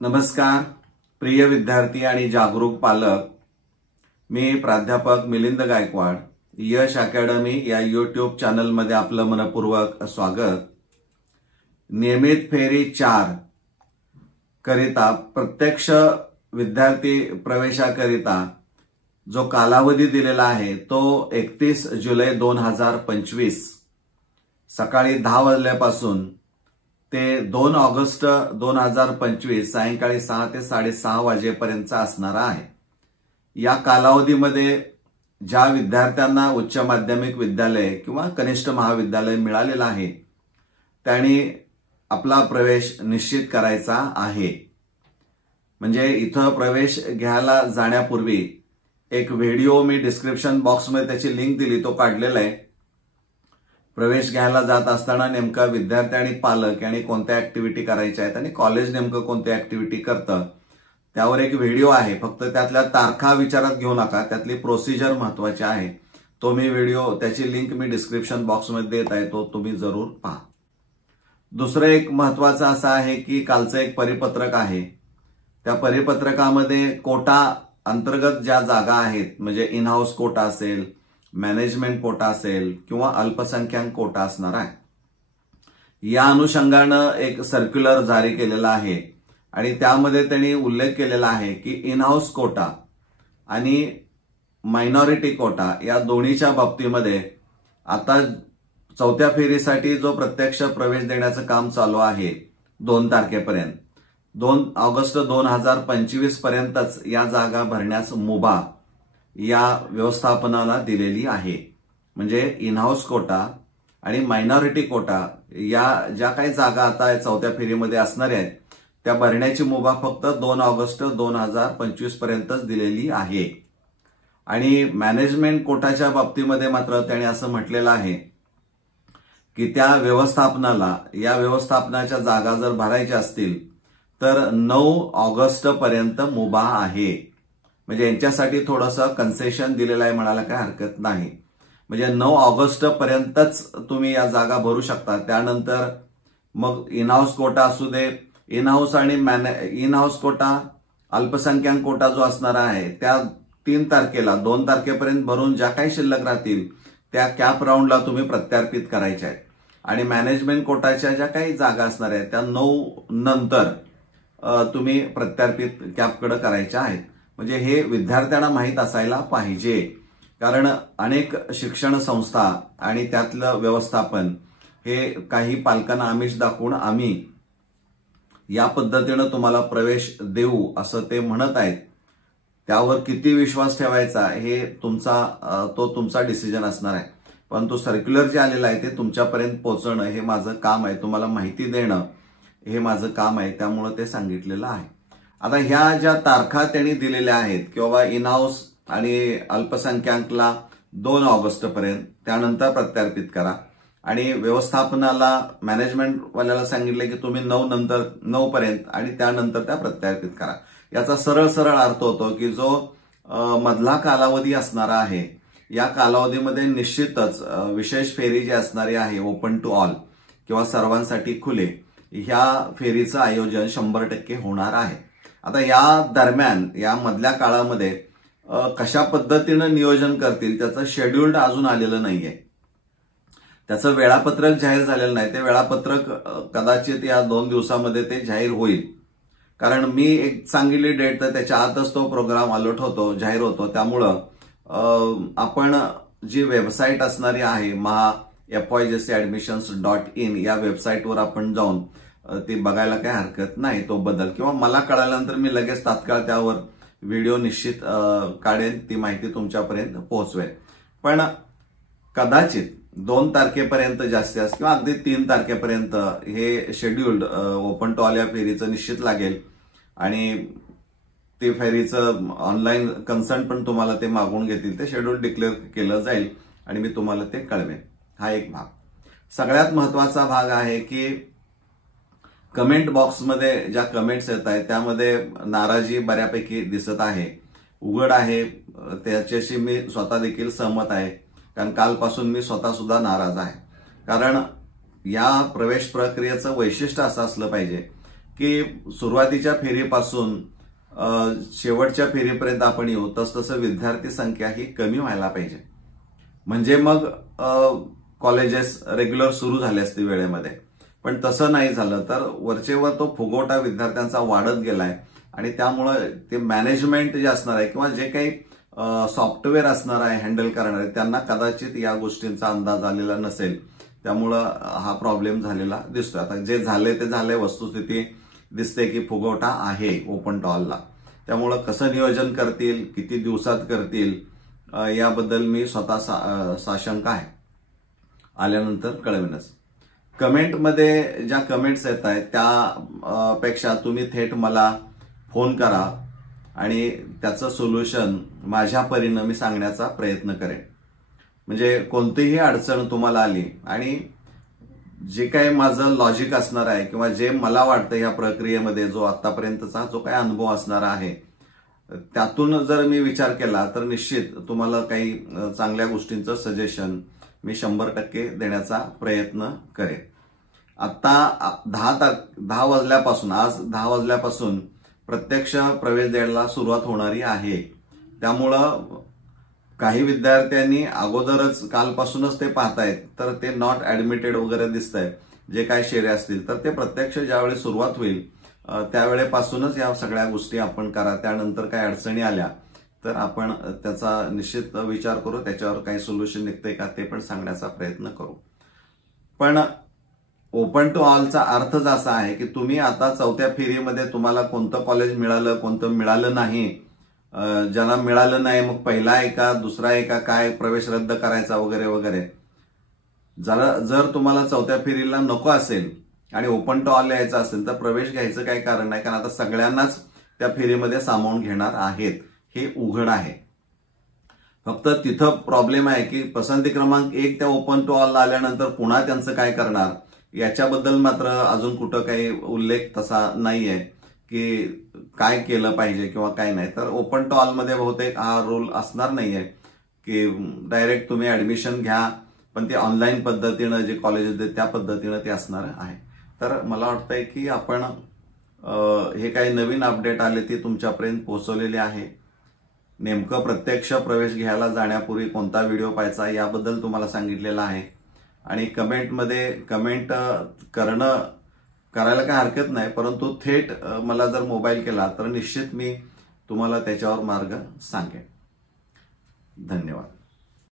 नमस्कार प्रिय विद्यार्थी आणि जागरूक पालक, मी प्राध्यापक मिलिंद गायकवाड, यश अकॅडमी या यूट्यूब चॅनलमध्ये आपलं मनपूर्वक स्वागत। नियमित फेरी 4 करिता प्रत्यक्ष विद्यार्थी प्रवेशाकरिता जो कालावधी दिलेला आहे तो 31 जुलै 2025 सकाळी 10 वाजल्यापासून ते 2 ऑगस्ट 2025 सायंकाळी 6 ते 6:30 वाजेपर्यंतचा असणार आहे। या कालावधीमध्ये ज्या विद्यार्थ्यांना उच्च माध्यमिक विद्यालय किंवा कनिष्ठ महाविद्यालय मिळालेलं आहे त्यांनी आपला प्रवेश निश्चित करायचा आहे। म्हणजे इथं प्रवेश घ्यायला जाण्यापूर्वी एक व्हिडिओ मी डिस्क्रिप्शन बॉक्समध्ये त्याची लिंक दिली, तो काढलेला आहे। प्रवेश घ्यायला जात असताना नेमका विद्यार्थी आणि पालक यांनी कोणत्या ऍक्टिव्हिटी करायच्या आहेत आणि कॉलेज नेमकं कोणत्या ऍक्टिव्हिटी करतं त्यावर एक व्हिडिओ आहे। फक्त त्यातल्या तारखा विचारात घेऊ नका, त्यातली प्रोसिजर महत्वाची आहे। तो मी व्हिडिओ, त्याची लिंक मी डिस्क्रिप्शन बॉक्समध्ये देत आहे, तो तुम्ही जरूर पहा। दुसरं एक महत्वाचं असं आहे की कालचं एक परिपत्रक आहे, त्या परिपत्रकामध्ये कोटा अंतर्गत ज्या जागा आहेत, म्हणजे इन हाऊस कोटा असेल, मॅनेजमेंट कोटा असेल किंवा अल्पसंख्याक कोटा असणार आहे। या अनुषंगानं एक सर्क्युलर जारी केलेला आहे आणि त्यामध्ये त्यांनी उल्लेख केलेला आहे की इन हाऊस कोटा आणि मायनॉरिटी कोटा या दोन्हीच्या बाबतीमध्ये आता 4थ्या फेरीसाठी जो प्रत्यक्ष प्रवेश देण्याचं काम चालू आहे 2 तारखेपर्यंत, 2 ऑगस्ट 2025 पर्यंतच या जागा भरण्यास मुभा या व्यवस्थापनाला दिलेली आहे। म्हणजे इन हाऊस कोटा आणि मायनॉरिटी कोटा या ज्या काही जागा आता 4थ्या फेरीमध्ये असणार आहेत त्या भरण्याची मुभा फक्त 2 ऑगस्ट 2025 पर्यंतच दिलेली आहे। आणि मॅनेजमेंट कोटाच्या बाबतीमध्ये मात्र त्याने असं म्हटलेलं आहे की त्या व्यवस्थापनाला, या व्यवस्थापनाच्या जागा जर भरायच्या असतील तर 9 ऑगस्ट पर्यंत मुभा आहे। म्हणजे यांच्यासाठी थोडंसं कन्सेशन दिलेलं आहे म्हणायला काही हरकत नाही। म्हणजे 9 ऑगस्ट पर्यंतच तुम्ही या जागा भरू शकता, त्यानंतर मग इन हाऊस कोटा असू दे, इन हाऊस आणि इन हाऊस कोटा, अल्पसंख्याक कोटा जो असणार आहे त्या 3 तारखेला 2 तारखेपर्यंत भरून ज्या काही शिल्लक राहतील त्या कॅप राऊंडला तुम्ही प्रत्यार्पित करायच्या आहेत। आणि मॅनेजमेंट कोटाच्या ज्या काही जागा असणार आहेत त्या 9 नंतर तुम्ही प्रत्यार्पित कॅपकडे करायच्या आहेत। म्हणजे हे विद्यार्थ्यांना माहीत असायला पाहिजे, कारण अनेक शिक्षण संस्था आणि त्यातलं व्यवस्थापन हे काही पालकांना आमिष दाखवून आम्ही या पद्धतीनं तुम्हाला प्रवेश देऊ असं ते म्हणत आहेत। त्यावर किती विश्वास ठेवायचा हे तुमचा डिसिजन असणार आहे। परंतु सर्क्युलर जे आलेलं आहे ते तुमच्यापर्यंत पोहोचवणं हे माझं काम आहे, तुम्हाला माहिती देणं हे माझं काम आहे, त्यामुळे ते सांगितलेलं आहे। आता ह्या ज्या तारखा त्यांनी दिलेल्या आहेत किंवा इन हाऊस आणि अल्पसंख्याकला 2 ऑगस्ट पर्यंत, त्यानंतर प्रत्यार्पित करा। आणि व्यवस्थापनाला, मॅनेजमेंट वाल्याला सांगितले की तुम्ही 9 पर्यंत आणि त्यानंतर त्या प्रत्यार्पित करा। याचा सरळ अर्थ होतो की जो मधला कालावधी असणारा आहे या कालावधीमध्ये निश्चितच विशेष फेरी जी असणारी आहे ओपन टू ऑल किंवा सर्वांसाठी खुले, ह्या फेरीचं आयोजन 100% होणार आहे। आता या दरम्यान, या मधल्या काळामध्ये कशा पद्धतीनं नियोजन करतील त्याचं शेड्यूल्ड अजून आलेलं नाहीये, त्याचं वेळापत्रक जाहीर झालेलं नाही। ते वेळापत्रक कदाचित या 2 दिवसामध्ये ते जाहीर होईल, कारण मी एक सांगितली डेट तर त्याच्या आतच तो प्रोग्राम अलॉट होतो, जाहीर होतो। त्यामुळं आपण जी वेबसाईट असणारी आहे FYJCadmissions.in या वेबसाईटवर आपण जाऊन ते बघायला काही हरकत नाही तो बदल, किंवा मला कळाल्यानंतर मी लगेच तात्काळ त्यावर व्हिडिओ निश्चित काढेन, ती माहिती तुमच्यापर्यंत पोहोचवेल। पण कदाचित 2 तारखेपर्यंत जास्तीत जास्त किंवा अगदी 3 तारखेपर्यंत हे शेड्यूल्ड ओपन टू ऑल या फेरीचं निश्चित लागेल आणि ते फेरीचं ऑनलाईन कन्सर्न पण तुम्हाला ते मागून घेतील, ते शेड्यूल डिक्लेअर केलं जाईल आणि मी तुम्हाला ते कळवेन। हा एक भाग। सगळ्यात महत्वाचा भाग आहे की कमेंट बॉक्समध्ये ज्या कमेंट्स येत आहेत त्यामध्ये नाराजी बऱ्यापैकी दिसत आहे, उघड आहे, त्याच्याशी मी स्वतः देखील सहमत आहे। कारण कालपासून मी स्वतः सुद्धा नाराज आहे, कारण या प्रवेश प्रक्रियेचं वैशिष्ट्य असं असलं पाहिजे की सुरुवातीच्या फेरीपासून शेवटच्या फेरीपर्यंत आपण येऊ तसतसं विद्यार्थी संख्या ही कमी व्हायला पाहिजे. म्हणजे मग कॉलेजेस रेग्युलर सुरू झाले असते वेळेमध्ये. पण तसं नाही झालं तर वरचेवर तो फुगवटा विद्यार्थ्यांचा वाढत गेलाय आणि त्यामुळे ते मॅनेजमेंट जे असणार आहे किंवा जे काही सॉफ्टवेअर असणार आहे हँडल करणारे त्यांना कदाचित या गोष्टींचा अंदाज आलेला नसेल. त्यामुळं हा प्रॉब्लेम झालेला दिसतोय. आता जे झाले ते झाले, वस्तुस्थिती दिसते की फुगवटा आहे ओपन टॉलला. त्यामुळं कसं नियोजन करतील, किती दिवसात करतील याबद्दल मी स्वतः साशंक आहे. आल्यानंतर कळविनच. कमेंटमध्ये ज्या कमेंट्स येत आहेत त्यापेक्षा तुम्ही थेट मला फोन करा आणि त्याचं सोल्युशन माझ्या परीनं मी सांगण्याचा प्रयत्न करेन. म्हणजे कोणतीही अडचण तुम्हाला आली आणि जे काही माझं लॉजिक असणार आहे किंवा जे मला वाटतं या प्रक्रियेमध्ये जो आतापर्यंतचा जो काही अनुभव असणार आहे त्यातून जर मी विचार केला तर निश्चित तुम्हाला काही चांगल्या गोष्टींचं सजेशन मी 100% देण्याचा प्रयत्न करेन. आता 10 वाजल्यापासून आज 10 वाजल्यापासून प्रत्यक्ष प्रवेश द्यायला सुरुवात होणारी आहे. त्यामुळं काही विद्यार्थ्यांनी अगोदरच कालपासूनच ते पाहतायत तर ते नॉट ऍडमिटेड वगैरे दिसत आहे. जे काही शेरे असतील तर ते प्रत्यक्ष ज्यावेळी सुरुवात होईल त्यावेळेपासूनच या सगळ्या गोष्टी आपण करा. त्यानंतर काही अडचणी आल्या तर आपण त्याचा निश्चित विचार करू, त्याच्यावर काही सोल्युशन निघतंय का ते पण सांगण्याचा प्रयत्न करू. पण ओपन टू ऑलचा अर्थच असा आहे की तुम्ही आता 4थ्या फेरीमध्ये तुम्हाला कोणतं कॉलेज मिळालं, कोणतं मिळालं नाही, ज्यांना मिळालं नाही मग पहिला आहे का दुसरा आहे का, काय प्रवेश रद्द करायचा वगैरे वगैरे. जर तुम्हाला 4थ्या फेरीला नको असेल आणि ओपन टू ऑल यायचं असेल तर प्रवेश घ्यायचं काही कारण नाही, कारण आता सगळ्यांनाच त्या फेरीमध्ये सामावून घेणार आहेत हे उघड आहे. फक्त तिथं प्रॉब्लेम आहे की पसंती क्रमांक 1 त्या ओपन टू ऑल आल्यानंतर पुन्हा त्यांचं काय करणार याच्याबद्दल मात्र अजून कुठं काही उल्लेख तसा नाहीये की काय केलं पाहिजे किंवा काय नाही. तर ओपन टू ऑल मध्ये बहुतेक हा रूल असणार नाहीये की डायरेक्ट तुम्ही ऍडमिशन घ्या, पण ते ऑनलाईन पद्धतीनं जे कॉलेज त्या पद्धतीनं ते असणार आहे. तर मला वाटतंय की आपण हे काही नवीन अपडेट आले ते तुमच्यापर्यंत पोहोचवलेले आहे. नेमकं प्रत्यक्ष प्रवेश घ्यायला जाण्यापूर्वी कोणता व्हिडिओ पाहायचा याबद्दल तुम्हाला सांगितलेलं आहे. आणि कमेंटमध्ये कमेंट करायला काही हरकत नाही, परंतु थेट मला जर मोबाईल केला तर निश्चित मी तुम्हाला त्याच्यावर मार्ग सांगेन. धन्यवाद.